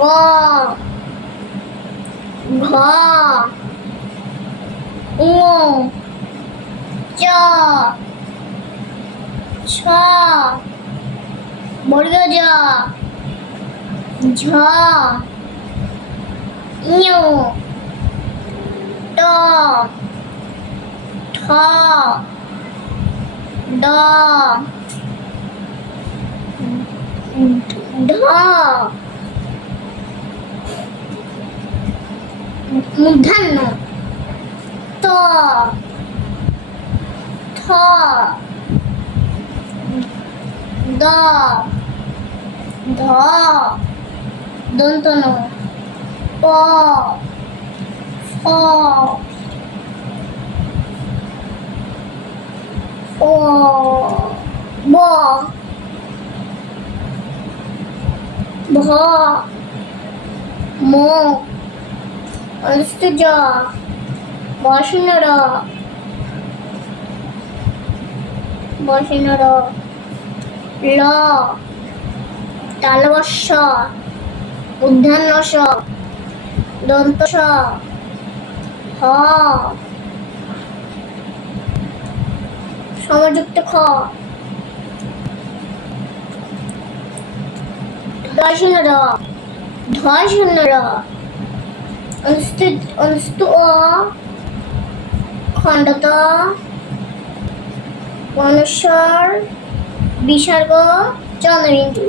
গ ঘ ঙ চ ছ বর্গ জ ঝ ঠ ড ঢ মূর্ধন্য ত থ দ ধ প ও ব ভ ম অনুষ্ঠিত বসনর বসনর ল তালবস্য উদ্ধান্নস দন্তস হ সমযুক্ত খ ধয় শূন্য র শূন্য র খণ্ডত মনুষ্যর বিসর্গ চন্দ্রবিন্দু